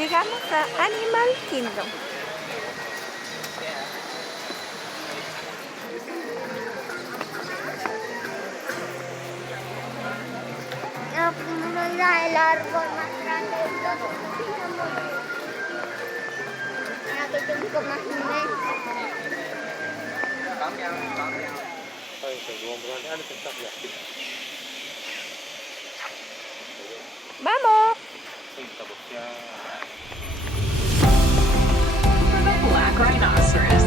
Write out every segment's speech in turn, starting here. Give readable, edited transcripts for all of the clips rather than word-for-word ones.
Llegamos a Animal Kingdom. No era el árbol más grande de todos. Ahora que tengo más inmenso. ¡Vamos! Black rhinoceros.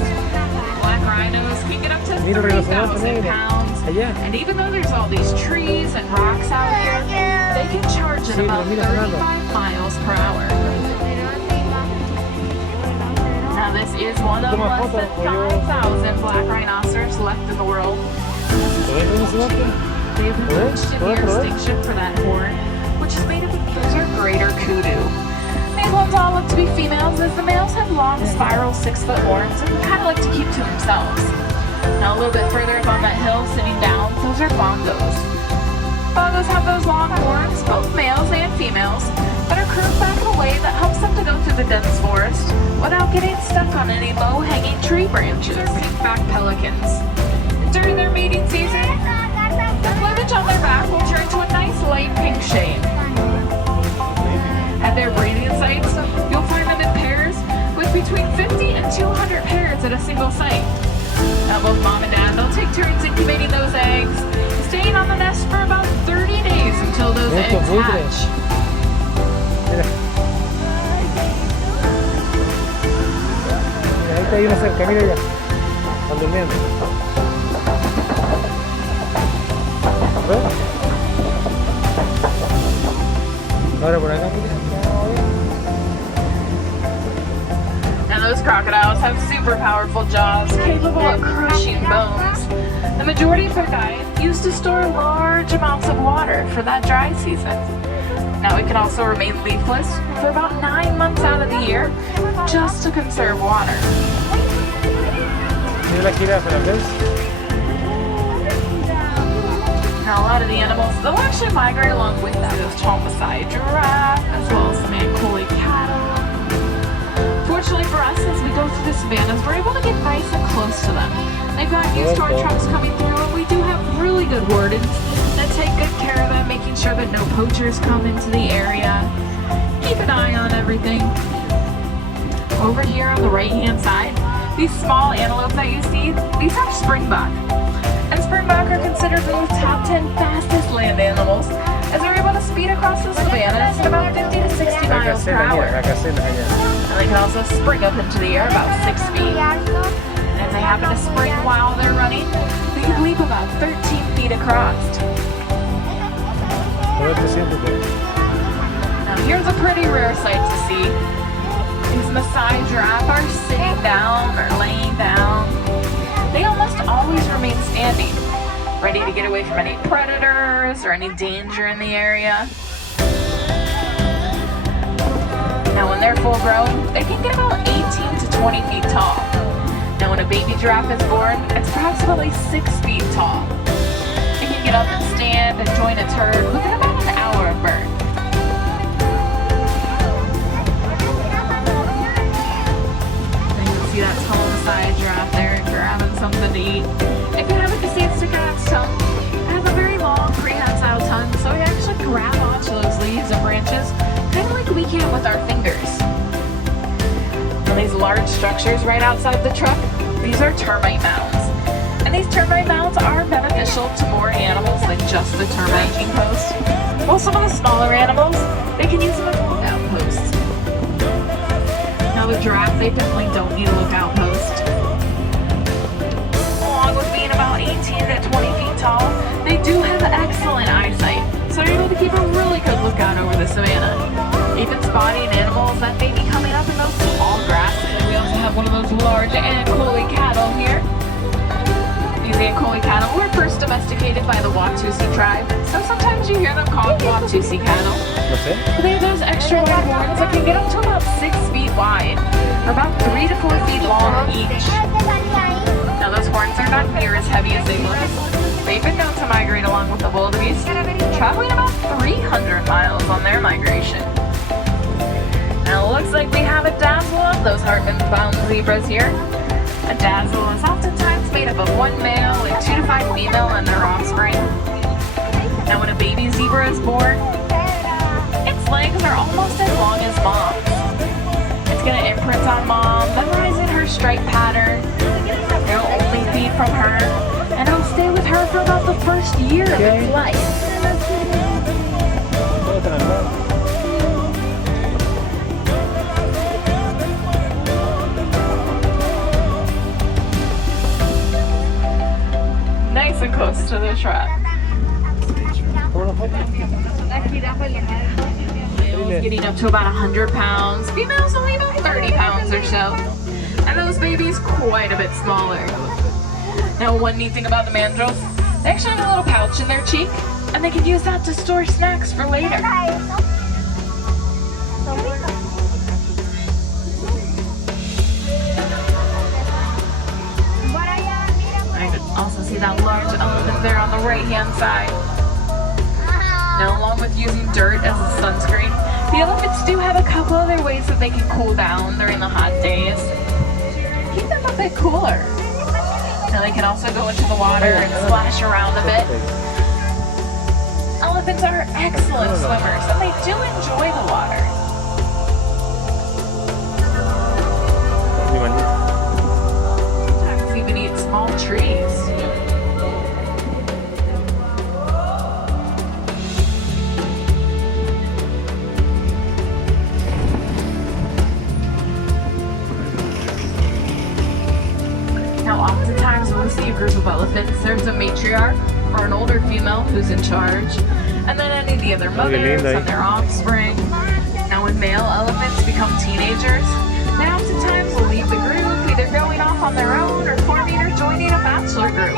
Black rhinos can get up to 3,000 pounds. And even though there's all these trees and rocks out here, they can charge at about 35 miles per hour. Now this is one of less than 5,000 black rhinoceros left in the world. They've reached near extinction for that horn, which is made of a greater kudu. These ones all look to be females, as the males have long spiral 6-foot horns and kind of like to keep to themselves. Now a little bit further up on that hill, sitting down, those are bongos. Bongos have those long horns, both males and females, that are curved back in a way that helps them to go through the dense forest without getting stuck on any low-hanging tree branches. They're pink-backed pelicans. During their mating season, the plumage on their back will turn to a nice light pink shade. At their breeding sites, you'll find them in pairs with between 50 and 200 pairs at a single site. Now both mom and dad, they'll take turns incubating those eggs, staying on the nest for about 30 days until those eggs hatch. Ahí está, hay una cerca, mira ya. Están durmiendo. ¿Ves? Ahora por acá, mira. Now those crocodiles have super powerful jaws capable of crushing bones. The majority of their diet used to store large amounts of water for that dry season. Now it can also remain leafless for about 9 months out of the year just to conserve water. Mira la jirafa, ¿la ves? Now a lot of the animals, they'll actually migrate along with them. There's Tomasai giraffe, as well as some Ankole cattle. Fortunately for us, as we go through the savannas, we're able to get nice and close to them. They've got used to our trucks coming through, and we do have really good wardens that take good care of them, making sure that no poachers come into the area. Keep an eye on everything. Over here on the right-hand side, these small antelope that you see, these are springbok. And springbok are considered one of the top 10 fastest land animals, as they're able to speed across the savannas at about 50 to 60 miles per hour. And they can also spring up into the air about 6 feet. And if they happen to spring while they're running, they can leap about 13 feet across. Now here's a pretty rare sight to see. These Maasai giraffe are sitting down or laying down. They almost always remain standing, ready to get away from any predators or any danger in the area. Now when they're full grown, they can get about 18 to 20 feet tall. Now when a baby giraffe is born, it's approximately 6 feet tall. It can get up and stand and join its herd within about an hour of birth. And you can see that tall Maasai giraffe there grabbing something to eat. If you haven't seen it, stick out its tongue. It has a very long prehensile tongue, so we actually grab onto those leaves and branches, kind of like we can with our fingers. And these large structures right outside the truck, these are termite mounds. And these termite mounds are beneficial to more animals than just the termite post. While some of the smaller animals, they can use them as lookout posts. Now the giraffe, they definitely don't need a lookout post. Along with being about 18 to 20 feet tall, they do have excellent eyesight, so you're able to keep a really good lookout over the savanna. Even spotting animals that may be coming up in those tall grasses. We also have one of those large Ankole cattle here. These Ankole cattle were first domesticated by the Watusi tribe, so sometimes you hear them called Watusi cattle. But they have those extra wide horns that can get up to about 6 feet wide, or about 3 to 4 feet long each. Now those horns are not near as heavy as they look. They've been known to migrate along with the wildebeest, traveling about 300 miles on their migration. Now look Looks like we have a dazzle of those Hartman-bound zebras here. A dazzle is oftentimes made up of one male and 2 to 5 female and their offspring. Now when a baby zebra is born, its legs are almost as long as mom's. It's going to imprint on mom, memorizing her stripe pattern. It'll only feed from her, and it'll stay with her for about the first year of its life. Nice and close to the trap. Males getting up to about 100 pounds. Females only about 30 pounds or so. And those babies quite a bit smaller. Now one neat thing about the mandrills, they actually have a little pouch in their cheek, and they can use that to store snacks for later. I can also see that large elephant there on the right hand side. Now along with using dirt as a sunscreen, the elephants do have a couple other ways that they can cool down during the hot days. Keep them a bit cooler. Now they can also go into the water and splash around a bit. Elephants are excellent swimmers and they do enjoy the water. Sometimes even eat small trees. Now oftentimes when we see a group of elephants, there's a matriarch or an older female who's in charge, and then any of the other mothers and their offspring. Now when male elephants become teenagers, they oftentimes will leave the group, either going off on their own or forming or joining a bachelor group.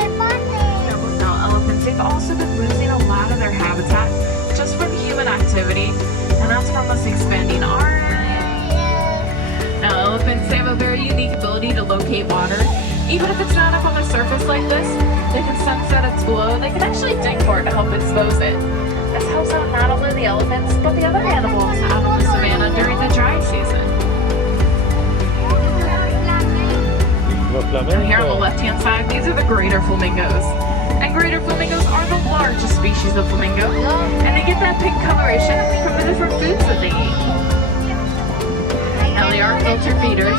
Now elephants, they've also been losing a lot of their habitat just from human activity, and that's from us expanding our area. Now elephants, they have a very unique ability to locate water. Even if it's not up on the surface like this, they can sense that it's below. They can actually dig for it to help expose it. This helps out not only the elephants, but the other animals out in the savannah during the dry season. And here on the left-hand side, these are the greater flamingos. And greater flamingos are the largest species of flamingo. And they get that pink coloration from the different foods that they eat. Now they are filter feeders,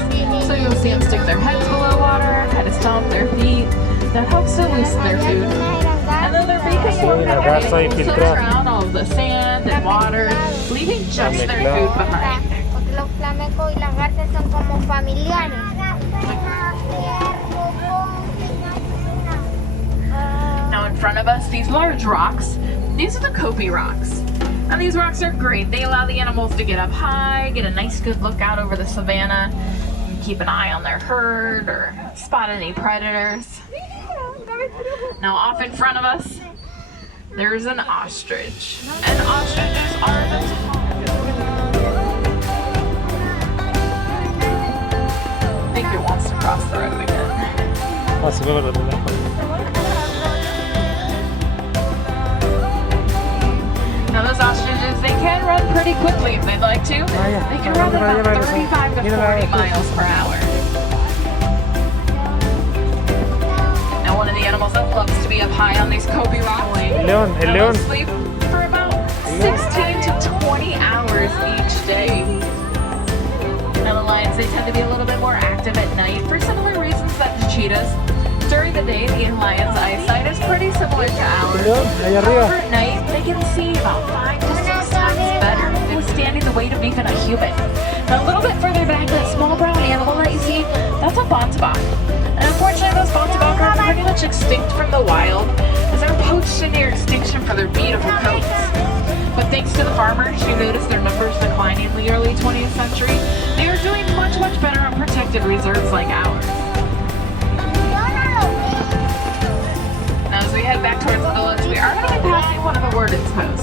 so you'll see them stick their heads below water, kind of stomp their feet. That helps to loosen their food. And then their beak is formed that way, filter out all of the sand and water, leaving just their food behind. Los flamencos y las garzas son como familiares. Now in front of us, these large rocks, these are the Kopi rocks. And these rocks are great. They allow the animals to get up high, get a nice good look out over the savannah, and keep an eye on their herd or spot any predators. Now off in front of us, there's an ostrich. And ostriches are the I think it wants to cross the road again. Now those ostriches, they can run pretty quickly if they'd like to. They can run about 35 to 40 miles per hour. Now one of the animals that loves to be up high on these Kopi rocks, they'll sleep for about 16 to 20 hours each day. Now the lions, they tend to be a little bit more active at night for similar reasons that the cheetahs. During the day, the lion's eyesight is pretty similar to ours. However, at night, they can see about 5 to 6 times better, withstanding the weight of even a human. Now, a little bit further back, that small brown animal that you see, that's a bontebok. And unfortunately, those bontebok are pretty much extinct from the wild, as they're poached to near extinction for their beautiful coats. But thanks to the farmers who noticed their numbers declining in the early 20th century, they are doing much, much better on protected reserves like ours. Now as we head back towards the village, we are going to be passing one of the wardens' posts.